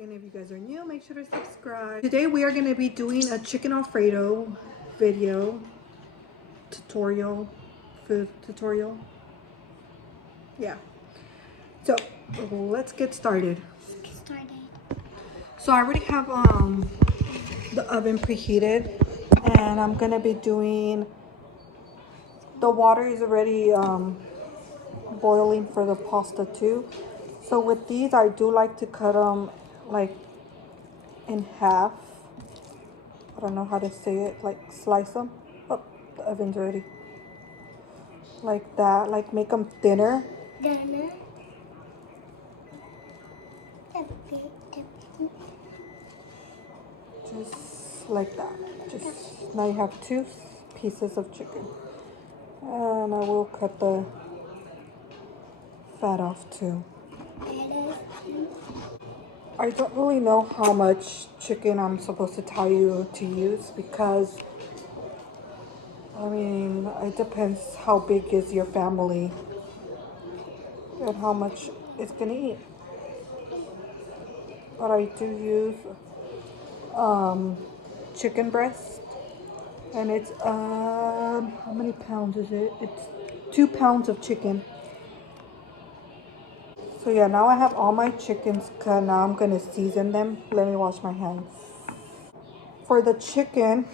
And if you guys are new, make sure to subscribe. Today we are going to be doing a chicken Alfredo video tutorial, food tutorial. Yeah. So let's get started. So I already have the oven preheated, and I'm gonna be doing. The water is already boiling for the pasta too. So with these, I do like to cut them like in half. I don't know how to say it. Like slice them. Oh, the oven's ready. Like that. Like make them thinner. Just like that. Just now you have 2 pieces of chicken. And I will cut the fat off too. I don't really know how much chicken I'm supposed to tell you to use because, I mean, it depends how big is your family and how much it's gonna eat. But I do use chicken breast, and it's how many pounds is it? It's 2 pounds of chicken. So yeah, now I have all my chickens cut. Now I'm gonna season them. Let me wash my hands. For the chicken,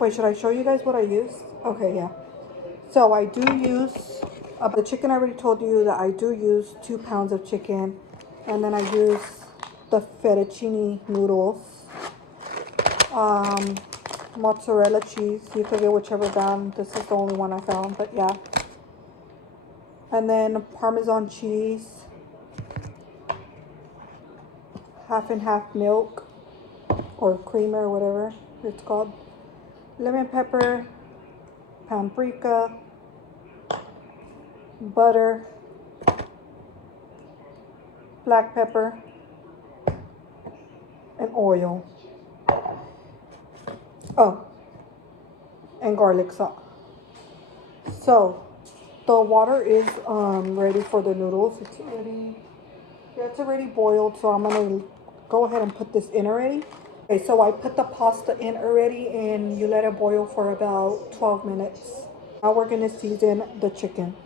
wait, should I show you guys what I use? Okay, yeah. So I do use, the chicken I already told you that I do use 2 pounds of chicken. And then I use the fettuccine noodles. Mozzarella cheese. You could get whichever brand. This is the only one I found, but yeah. And then Parmesan cheese. Half and half milk. Or creamer, or whatever it's called. Lemon pepper. Paprika. Butter. Black pepper. And oil. Oh, and garlic salt. So the water is ready for the noodles. It's already, yeah, it's already boiled. So I'm gonna go ahead and put this in already. Okay, so I put the pasta in already, and you let it boil for about 12 minutes. Now we're gonna season the chicken.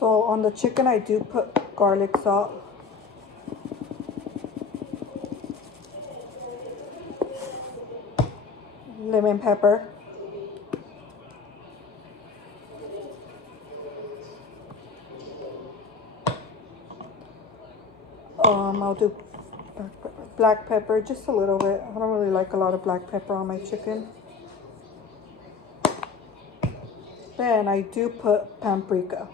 So on the chicken, I do put garlic salt. Lemon pepper. I'll do black pepper, just a little bit. I don't really like a lot of black pepper on my chicken. Then I do put paprika.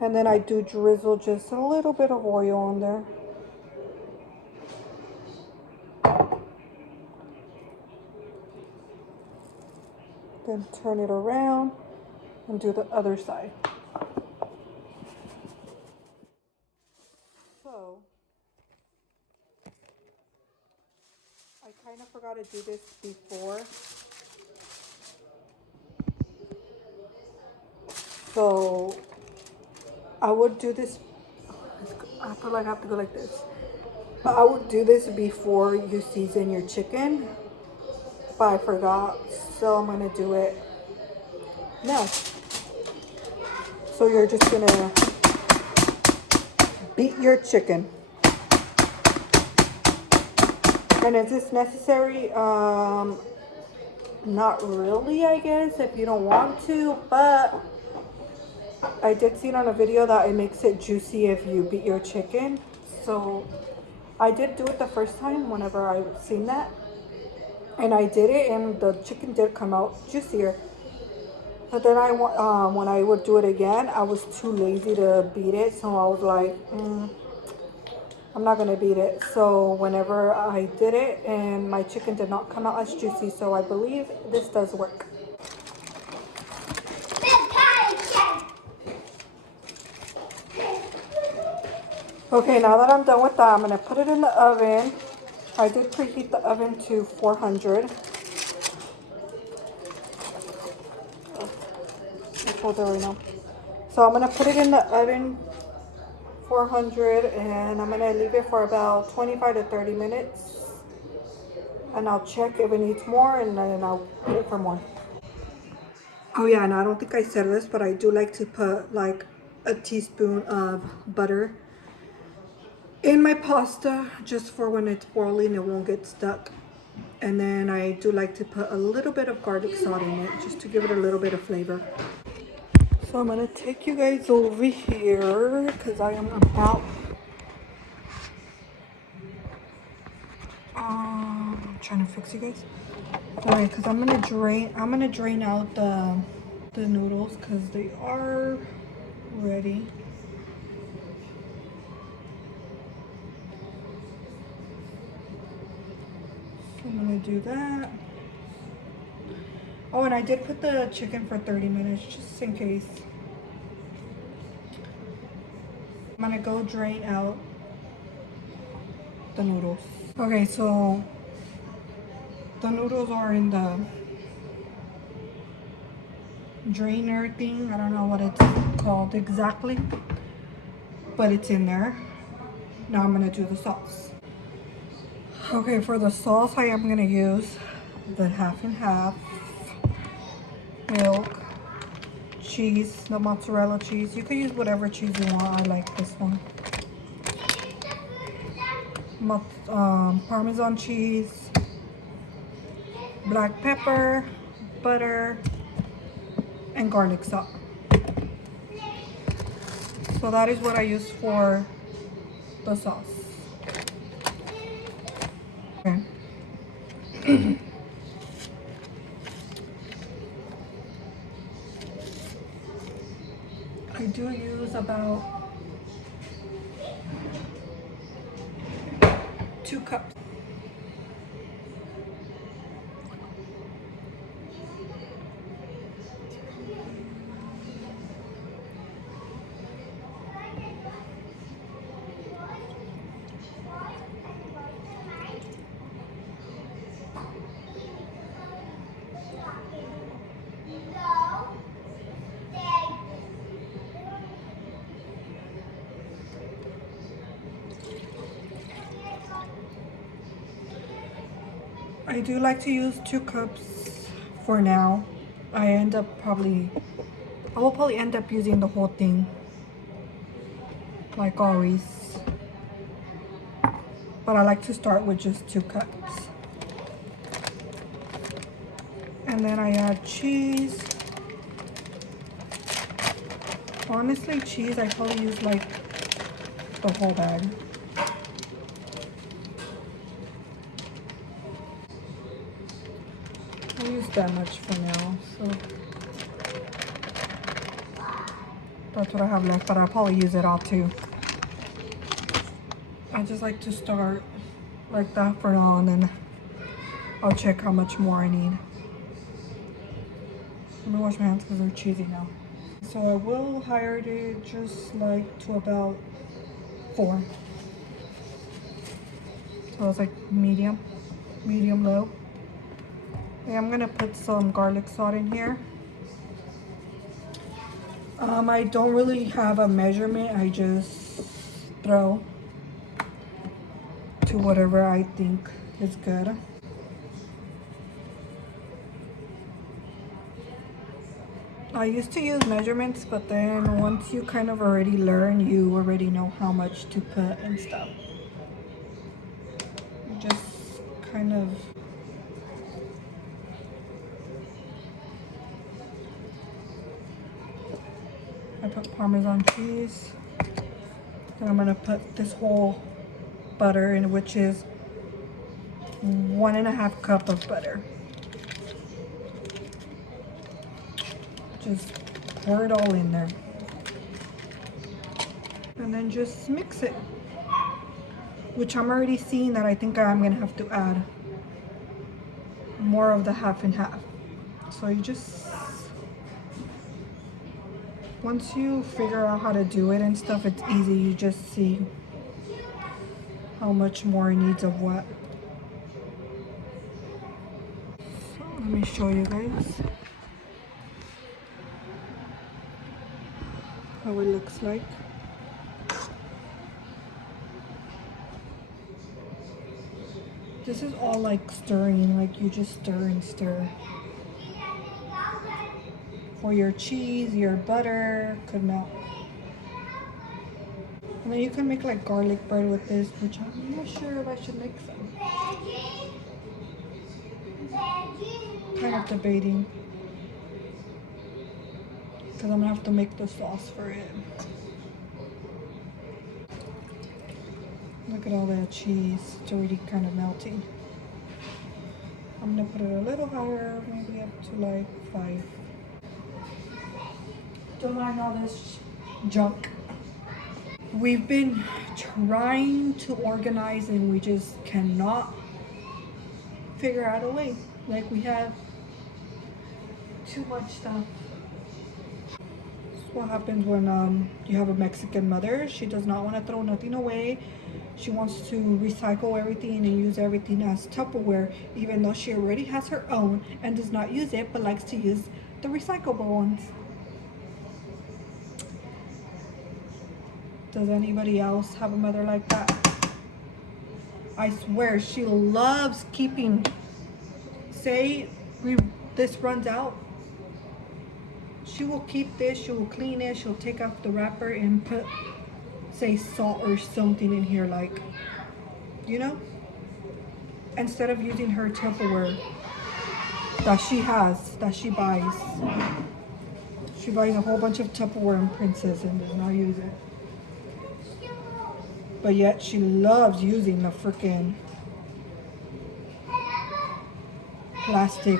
And then I do drizzle just a little bit of oil on there. Then turn it around and do the other side. So, I kind of forgot to do this before. So, I would do this, I feel like I have to go like this. But I would do this before you season your chicken. But I forgot, so I'm gonna do it now. So you're just gonna beat your chicken. And is this necessary? Not really, I guess, if you don't want to, but I did see it on a video that it makes it juicy if you beat your chicken. So I did do it the first time whenever I seen that. And I did it, and the chicken did come out juicier. But then when I would do it again, I was too lazy to beat it. So I was like, I'm not going to beat it. So whenever I did it, and my chicken did not come out as juicy. So I believe this does work. Okay, now that I'm done with that, I'm gonna put it in the oven. I did preheat the oven to 400. I'll hold it right now. So I'm gonna put it in the oven 400 and I'm gonna leave it for about 25 to 30 minutes. And I'll check if it needs more and then I'll put it for more. Oh yeah, and I don't think I said this, but I do like to put like a teaspoon of butter in my pasta just for when it's boiling, it won't get stuck. And then I do like to put a little bit of garlic salt in it just to give it a little bit of flavor. So I'm gonna take you guys over here because I am about I'm trying to fix you guys. Alright, because I'm gonna drain out the noodles because they are ready. So I'm gonna do that. Oh, and I did put the chicken for 30 minutes just in case. I'm gonna go drain out the noodles. Okay, so the noodles are in the drainer thing. I don't know what it's called exactly, but it's in there. Now I'm gonna do the sauce. Okay, for the sauce I am gonna use the half and half milk, cheese, the mozzarella cheese. You can use whatever cheese you want. I like this one. Parmesan cheese, black pepper, butter, and garlic salt. So that is what I use for the sauce. Okay. I do use about 2 cups. I do like to use 2 cups for now. I will probably end up using the whole thing, like always. But I like to start with just 2 cups. And then I add cheese. Honestly, cheese, I probably use like the whole bag. I'll use that much for now, so that's what I have left, but I'll probably use it all too. I just like to start like that for now, and then I'll check how much more I need. Let me wash my hands because they're cheesy now. So I will higher it just like to about 4. So it's like medium low. Okay, I'm gonna put some garlic salt in here. I don't really have a measurement. I just throw to whatever I think is good. I used to use measurements, but then once you kind of already learn, you already know how much to put and stuff. You just kind of I put Parmesan cheese. Then I'm gonna put this whole butter in, which is 1.5 cup of butter. Just pour it all in there. And then just mix it. Which I'm already seeing that I think I'm gonna have to add more of the half and half. So you just, once you figure out how to do it and stuff, it's easy. You just see how much more it needs of what. So let me show you guys how it looks like. This is all like stirring, like you just stir and stir. For your cheese, your butter could melt. And then you can make like garlic bread with this, which I'm not sure if I should make some. Kind of debating. Because I'm gonna have to make the sauce for it. Look at all that cheese. It's already kind of melting. I'm gonna put it a little higher, maybe up to like 5. Don't mind all this junk. We've been trying to organize and we just cannot figure out a way. Like we have too much stuff. What happens when you have a Mexican mother. She does not want to throw nothing away. She wants to recycle everything and use everything as Tupperware, even though she already has her own and does not use it, but likes to use the recyclable ones. Does anybody else have a mother like that? I swear she loves keeping, say this runs out, she will keep this, she will clean it, she'll take off the wrapper and put, say, salt or something in here, like, you know, instead of using her Tupperware that she has, that she buys. She buys a whole bunch of Tupperware and Princess and does not use it. But yet she loves using the freaking plastic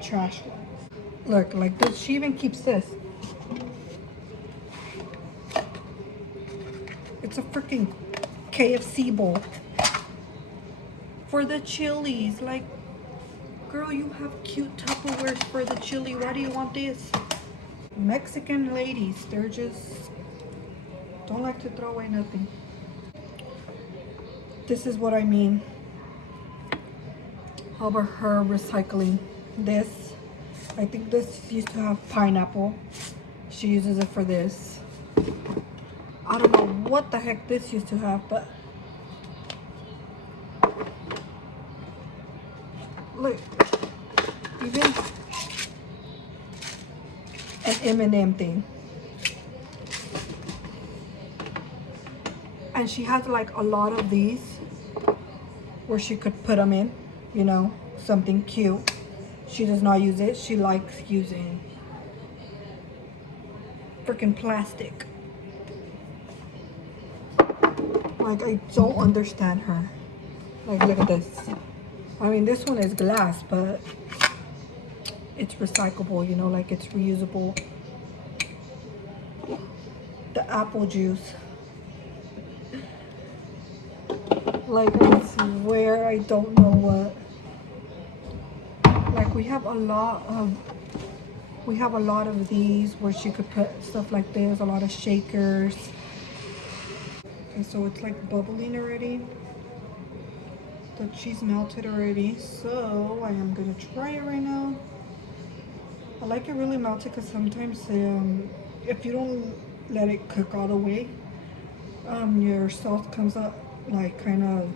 trash ones. Look, like this, she even keeps this. It's a freaking KFC bowl for the chilies. Like, girl, you have cute Tupperwares for the chili. Why do you want this? Mexican ladies, they're just don't like to throw away nothing. This is what I mean. How about her recycling this? I think this used to have pineapple. She uses it for this. I don't know what the heck this used to have, but look, even an M&M thing. And she has like a lot of these where she could put them in, you know, something cute. She does not use it. She likes using freaking plastic. Like, I don't understand her. Like, look at this. I mean, this one is glass, but it's recyclable, you know, like it's reusable. The apple juice. Like, I swear I don't know what. Like, we have a lot of these where she could put stuff like this, a lot of shakers. And so it's like bubbling already. The cheese melted already, so I am gonna try it right now. I like it really melted because sometimes if you don't let it cook all the way, your sauce comes up like kind of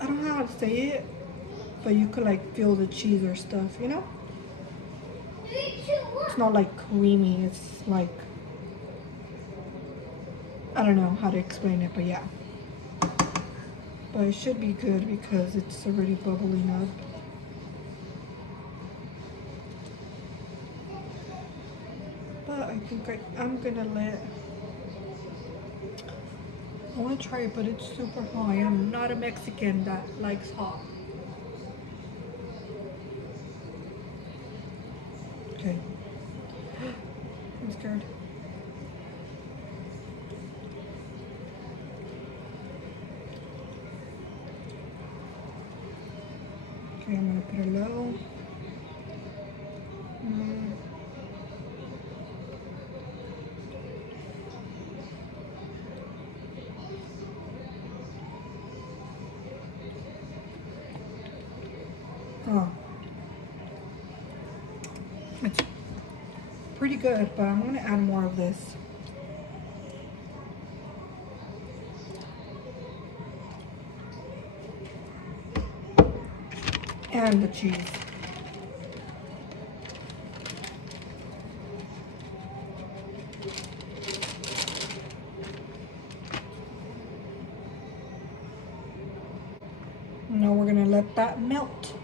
I don't know how to say it, but you could like feel the cheese or stuff, you know? It's not like creamy, it's like, I don't know how to explain it, but yeah. But it should be good because it's already bubbling up. But I think I'm gonna I want to try it, but it's super hot. I am not a Mexican that likes hot. Okay. I'm scared. Okay, I'm gonna put it low. It's pretty good, but I'm gonna add more of this. And the cheese. Now we're gonna let that melt.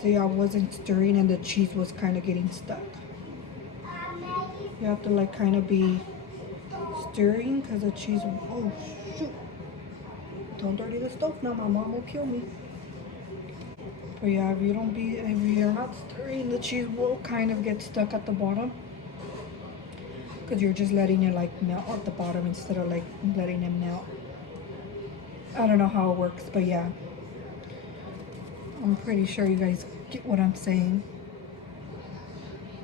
See, I wasn't stirring and the cheese was kind of getting stuck. You have to like kind of be stirring because the cheese, oh shoot. Don't dirty the stove now, my mom will kill me. But yeah, if you're not stirring, the cheese will kind of get stuck at the bottom. Because you're just letting it like melt at the bottom instead of like letting it melt. I don't know how it works, but yeah. I'm pretty sure you guys get what I'm saying.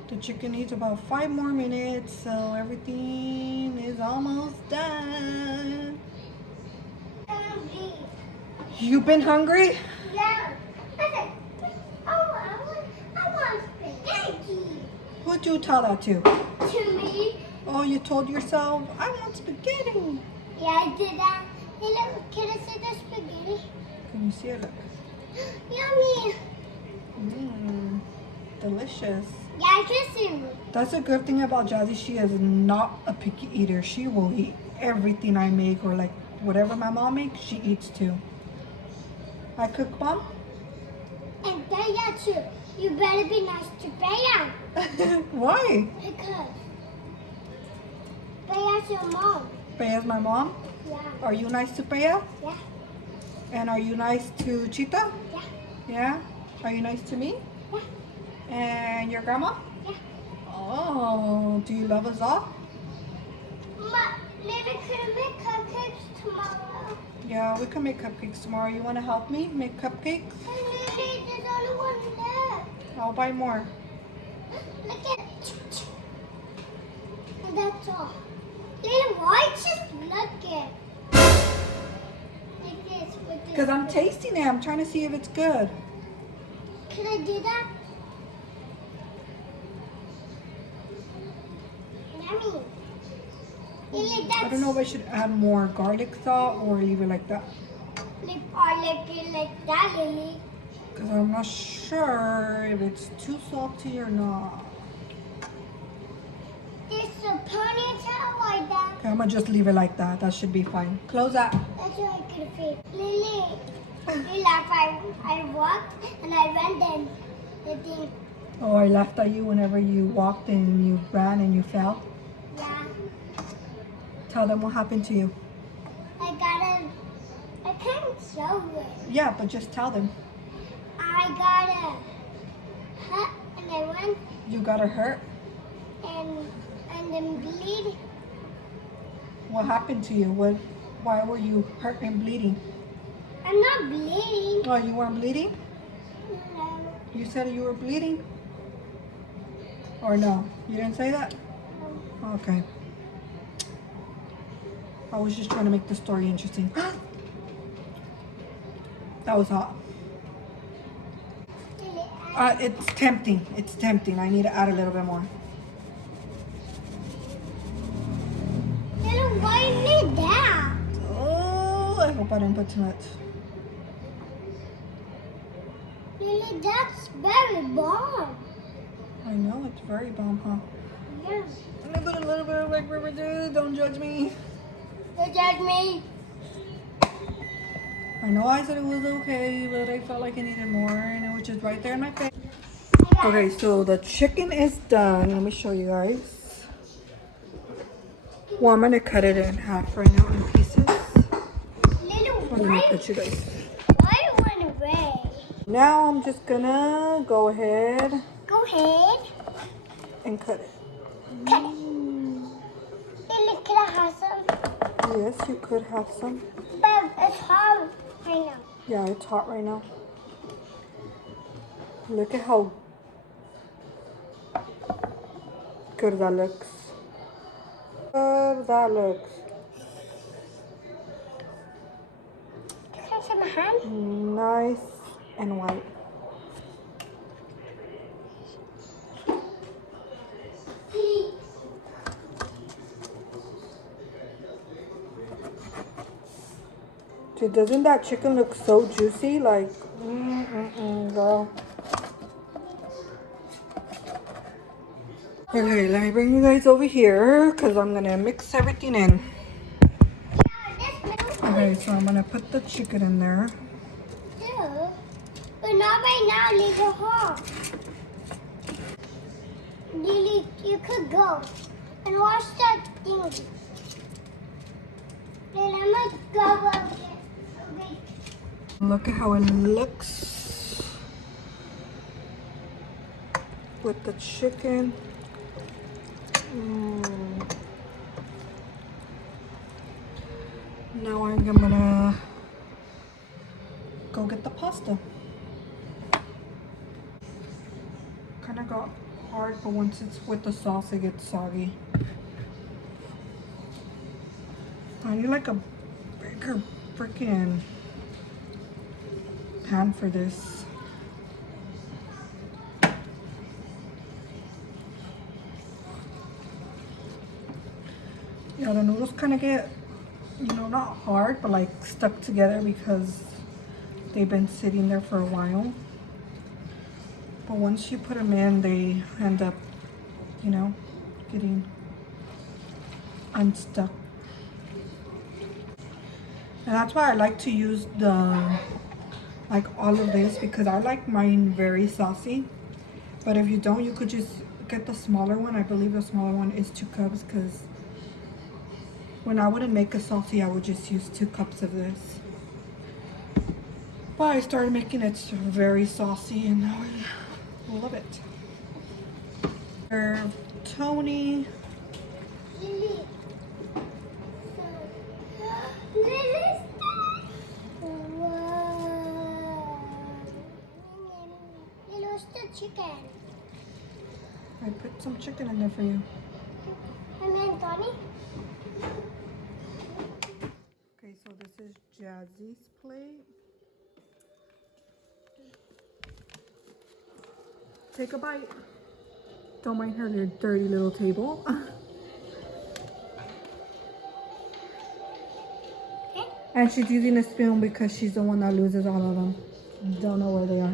The chicken needs about 5 more minutes, so everything is almost done. You've been hungry? Yeah. I want spaghetti. Who'd you tell that to? To me. Oh, you told yourself, I want spaghetti. Yeah, I did that. Hey, look, can I see the spaghetti? Can you see it? Look. Yummy. Delicious. Yeah, I can see it. That's a good thing about Jazzy. She is not a picky eater. She will eat everything I make, or like whatever my mom makes, she eats too. I cook, Mom? And Bella too. You better be nice to Bella. Why? Because Bella's your mom. Pea's my mom? Yeah. Are you nice to Pea? Yeah. And are you nice to Chita? Yeah. Yeah? Are you nice to me? Yeah. And your grandma? Yeah. Oh, do you love us all? Lily, can I make cupcakes tomorrow? Yeah, we can make cupcakes tomorrow. You want to help me make cupcakes? Lily, there's only one left. I'll buy more. Look at it. And that's all. Lily, why just look at like this with this? Because I'm tasting it. I'm trying to see if it's good. Can I do that? Yummy. Lily, that's I don't know if I should add more garlic salt or leave it like that. I like it like that, Lily. Because I'm not sure if it's too salty or not. There's a ponytail like that. Okay, I'm going to just leave it like that. That should be fine. Close that. That's what I could feel. Lily, you laugh. I walked and I ran then the thing. Oh, I laughed at you whenever you walked and you ran and you fell. Yeah. Tell them what happened to you. I can't show it. Yeah, but just tell them. I got a hurt and I went You got her hurt? and then bleed. What happened to you? Why were you hurt and bleeding? I'm not bleeding. Oh, you weren't bleeding? No. You said you were bleeding? Or no? You didn't say that? Okay. I was just trying to make the story interesting. That was hot. It's tempting. It's tempting. I need to add a little bit more. Lily, why you need that? Oh, I hope I didn't put too much. Lily, that's very bomb. I know, it's very bomb, huh? Yeah. I'm gonna put a little bit of Red River Dew. Don't judge me. Don't judge me. I know I said it was okay, but I felt like I needed more, and it was just right there in my face. Okay, so the chicken is done. Let me show you guys. Well, I'm gonna cut it in half right now in pieces. Lily, Let me put you guys. why you run away? Now I'm just gonna go ahead Go ahead. and cut it. Cut it. Lily, can I have some? Yes, you could have some. But it's hard right now. Yeah, it's hot right now. Look at how good that looks. Good that looks. Can I have my hand? Nice and white. Dude, doesn't that chicken look so juicy? Like, girl. Okay, let me bring you guys over here because I'm going to mix everything in. Okay, so I'm going to put the chicken in there. But not right now, leave it home. Lily, you could go and wash that thing. Then I'm gonna go get Look at how it looks with the chicken. Now I'm gonna go get the pasta. Kind of got hard, but once it's with the sauce, it gets soggy. I need like a bigger freaking pan for this. Yeah, the noodles kind of get, you know, not hard, but like stuck together because they've been sitting there for a while. But once you put them in, they end up, you know, getting unstuck. And that's why I like to use like all of this, because I like mine very saucy. But if you don't, you could just get the smaller one. I believe the smaller one is 2 cups, because when I wouldn't make it saucy, I would just use 2 cups of this. But I started making it very saucy and now I love it. Tony. Lily. Lily, what's the chicken? I put some chicken in there for you. And then Tony? Okay, so this is Jazzy's plate. Take a bite. Don't mind her dirty little table. And she's using a spoon because she's the one that loses all of them. Don't know where they are.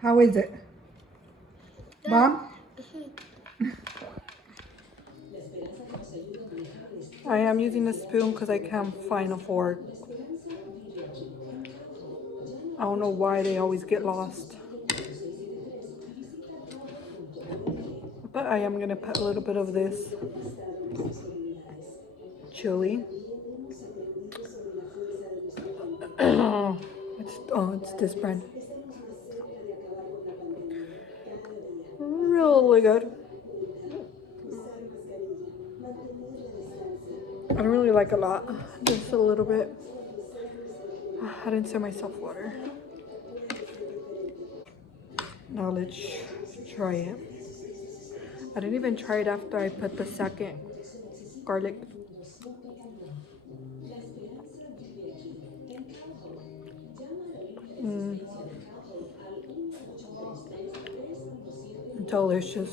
How is it? Mom? I am using a spoon because I can't find a fork. I don't know why they always get lost. But I am going to put a little bit of this chili. It's this brand. Really good. I don't really like a lot, just a little bit. I didn't serve myself water. Now let's try it. I didn't even try it after I put the second garlic. Delicious.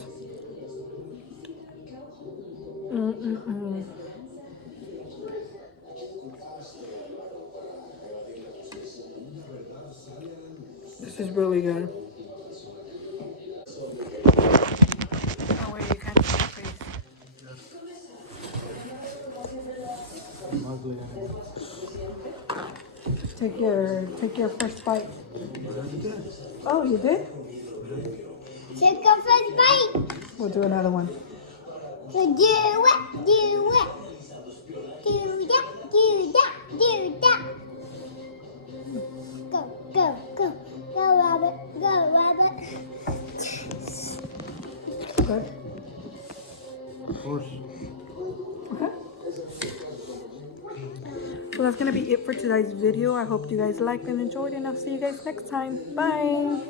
This is really good. Oh wait, you can't see my face. Take your first bite. Oh, you did? Take a first bite. We'll do another one. Do it, do it. Do that, do that, do that. Go, go, go. Go, rabbit, go, rabbit. Good. Of course. Okay. So that's going to be it for today's video. I hope you guys liked and enjoyed, and I'll see you guys next time. Bye.